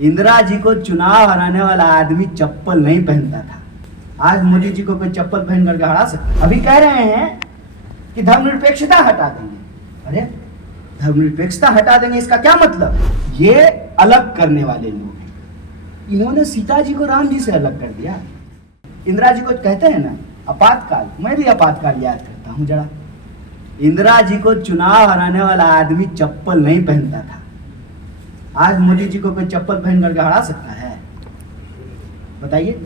इंदिरा जी को चुनाव हराने वाला आदमी चप्पल नहीं पहनता था। आज मोदी जी को कोई चप्पल पहन करके हरा सकता। अभी कह रहे हैं कि धर्मनिरपेक्षता हटा देंगे। अरे धर्मनिरपेक्षता हटा देंगे, इसका क्या मतलब? ये अलग करने वाले लोग हैं। इन्होंने सीता जी को राम जी से अलग कर दिया। इंदिरा जी को कहते हैं ना आपातकाल, मैं भी आपातकाल याद करता हूँ जरा। इंदिरा जी को चुनाव हराने वाला आदमी चप्पल नहीं पहनता था। आज मोदी जी को कोई चप्पल पहन करके हरा सकता है? बताइए,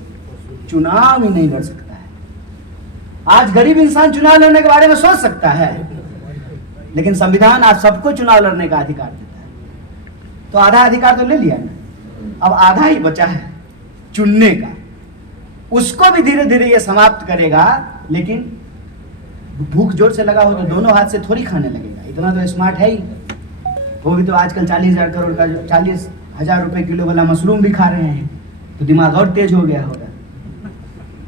चुनाव ही नहीं लड़ सकता है। आज गरीब इंसान चुनाव लड़ने के बारे में सोच सकता है, लेकिन संविधान आज सबको चुनाव लड़ने का अधिकार देता है। तो आधा अधिकार तो ले लिया ना, अब आधा ही बचा है चुनने का। उसको भी धीरे धीरे ये समाप्त करेगा, लेकिन भूख जोर से लगा हो तो दोनों हाथ से थोड़ी खाने लगेगा। इतना तो स्मार्ट है ही। वो भी तो आजकल 40,000 करोड़ का 40,000 रुपए किलो वाला मशरूम भी खा रहे हैं, तो दिमाग और तेज हो गया होगा।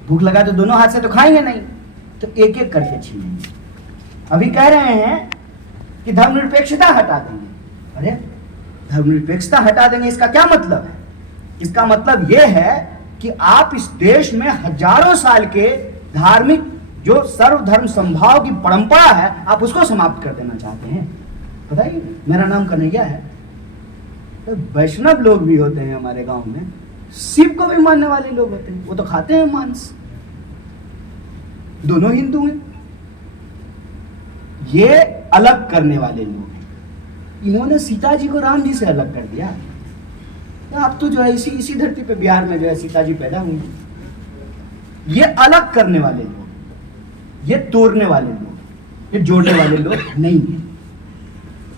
भूख लगा तो दोनों हाथ से तो खाएंगे नहीं, तो एक एक करके छीनेंगे। अभी कह रहे हैं कि धर्मनिरपेक्षता हटा देंगे। अरे धर्मनिरपेक्षता हटा देंगे, इसका क्या मतलब है? इसका मतलब यह है कि आप इस देश में हजारों साल के धार्मिक जो सर्वधर्म संभाव की परंपरा है, आप उसको समाप्त कर देना चाहते हैं। बताइए, मेरा नाम कन्हैया है, तो वैष्णव लोग भी होते हैं हमारे गांव में, शिव को भी मानने वाले लोग होते हैं, वो तो खाते हैं मांस, दोनों हिंदू हैं। ये अलग करने वाले लोग हैं। इन्होंने सीता जी को राम जी से अलग कर दिया। तो आप तो जो है इसी धरती पे बिहार में जो है सीता जी पैदा हुई। ये अलग करने वाले लोग, ये तोड़ने वाले लोग, ये जोड़ने वाले लोग नहीं है।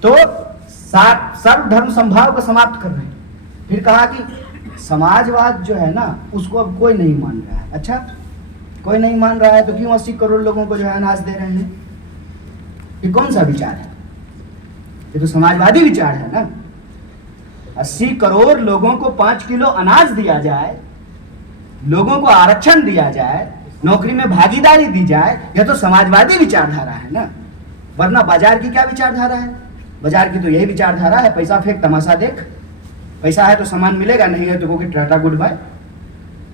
तो सर्वधर्म संभाव को समाप्त कर रहे हैं। फिर कहा कि समाजवाद जो है ना, उसको अब कोई नहीं मान रहा है। अच्छा, कोई नहीं मान रहा है तो क्यों 80 करोड़ लोगों को जो है अनाज दे रहे हैं? ये कौन सा विचार है? ये तो समाजवादी विचार है ना। 80 करोड़ लोगों को 5 किलो अनाज दिया जाए, लोगों को आरक्षण दिया जाए, नौकरी में भागीदारी दी जाए, यह तो समाजवादी विचारधारा है ना। वरना बाजार की क्या विचारधारा है? बाजार की तो यही विचारधारा है, पैसा फेंक तमाशा देख। पैसा है तो सामान मिलेगा, नहीं है तो वो टाटा गुड बाय।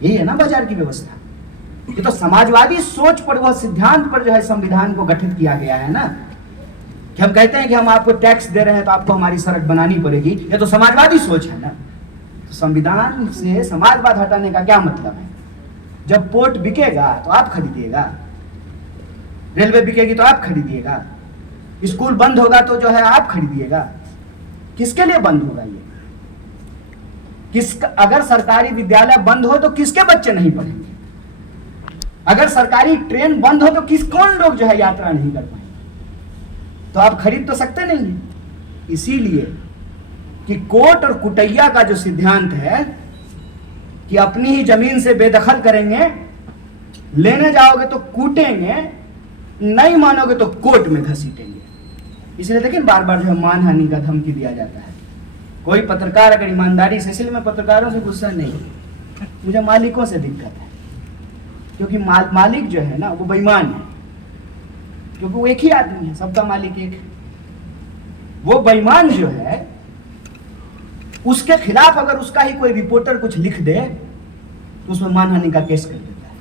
यही है ना बाजार की व्यवस्था। ये तो समाजवादी सोच पर, वह सिद्धांत पर जो है संविधान को गठित किया गया है ना, कि हम कहते हैं कि हम आपको टैक्स दे रहे हैं तो आपको हमारी सड़क बनानी पड़ेगी। ये तो समाजवादी सोच है ना। तो संविधान से समाजवाद हटाने का क्या मतलब है? जब पोर्ट बिकेगा तो आप खरीदिएगा, रेलवे बिकेगी तो आप खरीदिएगा, स्कूल बंद होगा तो जो है आप खरीदिएगा। किसके लिए बंद होगा ये? अगर सरकारी विद्यालय बंद हो तो किसके बच्चे नहीं पढ़ेंगे? अगर सरकारी ट्रेन बंद हो तो कौन लोग जो है यात्रा नहीं कर पाएंगे? तो आप खरीद तो सकते नहीं है। इसीलिए कि कोट और कुटैया का जो सिद्धांत है कि अपनी ही जमीन से बेदखल करेंगे, लेने जाओगे तो कूटेंगे, नहीं मानोगे तो कोर्ट में घसीटेंगे। इसलिए लेकिन बार बार जो है मानहानि का धमकी दिया जाता है। कोई पत्रकार अगर ईमानदारी से, इसलिए मैं पत्रकारों से गुस्सा नहीं, मुझे मालिकों से दिक्कत है, क्योंकि मालिक जो है ना वो बेईमान है, क्योंकि वो एक ही आदमी है, सबका मालिक एक है। वो बेईमान जो है, उसके खिलाफ अगर उसका ही कोई रिपोर्टर कुछ लिख दे तो उसमें मानहानि का केस कर देता है,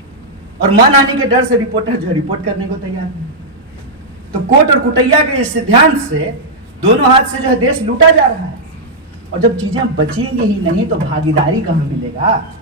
और मानहानि के डर से रिपोर्टर जो है रिपोर्ट करने को तैयार है। तो कोट और कुटैया के इस सिद्धांत से दोनों हाथ से जो है देश लूटा जा रहा है। और जब चीजें बचेंगी ही नहीं तो भागीदारी कहां मिलेगा?